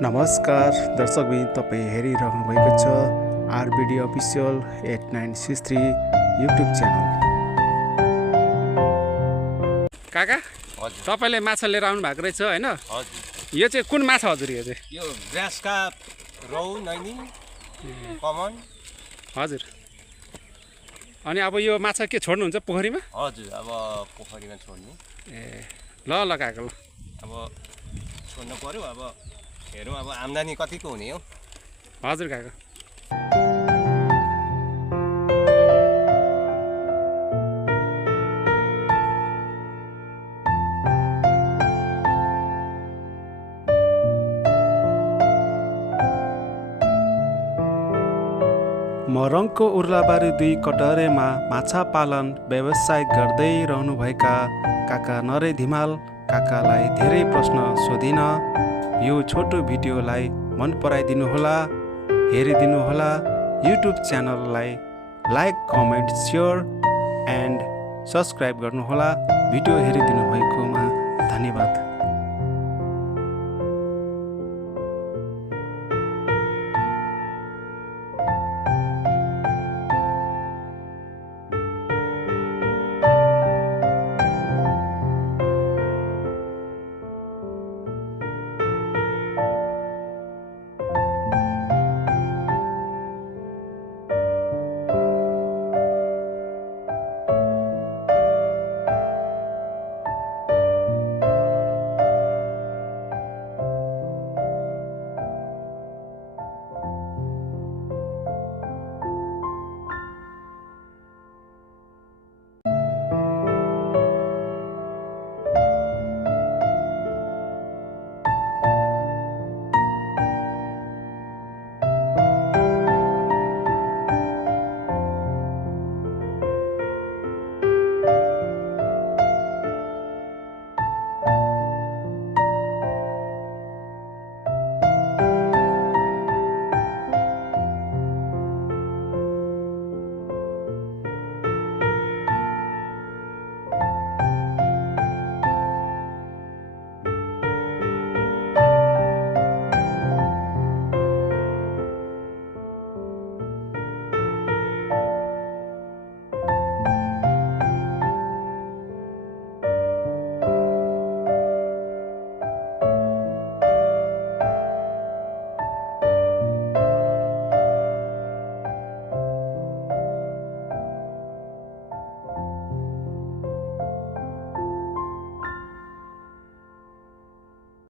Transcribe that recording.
नमस्कार दर्शकबिन, तपाईँ हेरिरहनु भएको छ आरबिडी अफिसियल 8963 युट्युब च्यानल। काका, तपाईले माछा लिएर आउनु भएको रहेछ हैन? हजुर। यो चाहिँ कुन माछा हजुर? यो चाहिँ यो ग्रास काप, रौ, नैनी, कमन। हजुर। अनि अब यो माछा के छोड्नुहुन्छ पोखरीमा? हजुर, अब पोखरीमा छोड्ने। ए ल काका, ल अब छोड्नु पर्यो। अब हेरौँ अब आम्दानी कतिको हुने हो। हजुर काका। मरङको उर्लाबारी 2 कटहरेमा माछा पालन व्यवसाय गर्दै रहनुभएका काका नरे धिमाल काकालाई धेरै प्रश्न सोधिन। यो छोटो भिडियोलाई मन पराइदिनुहोला, हेरिदिनुहोला। युट्युब च्यानललाई like, comment, share and subscribe गर्नुहोला। भिडियो हेरिदिनु भएकोमा धन्यवाद।